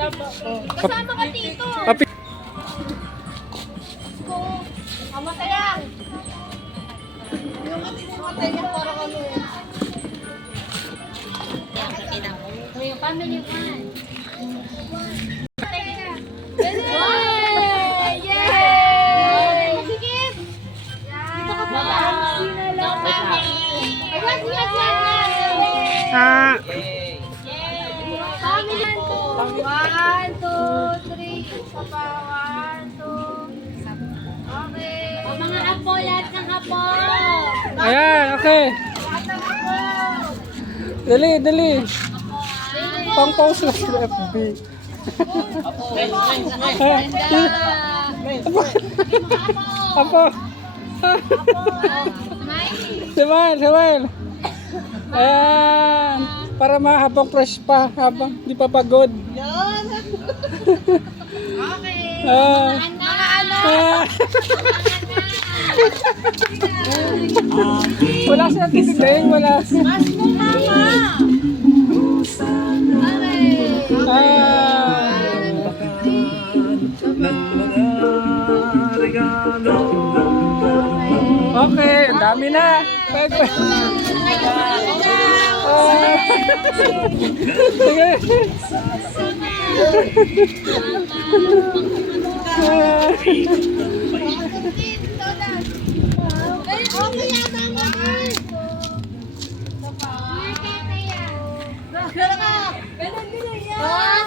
Kasama ka dito. Papi. Amatay lang. Yung matay niya para ano eh. Yung family one. Yay! Masikip! Dito ka pa. No family. Ah. Family 1, 2, 3. Isa pa. 1, 2. Okay. O mga apo, lahat ng apo. Ayan, okay. Lahat ng apo. Dali, dali. Pang post lang sa FB. Apo. Smile, smile. Ayan. Para mahabang fresh pa, habang di pa pagod. Yan. Okay. Ah. Mga ano? Ah. Wala siya titigay, wala. Mas mo mama. Okay. Ah. Okay, ang dami na. Sige. Ganun din yan.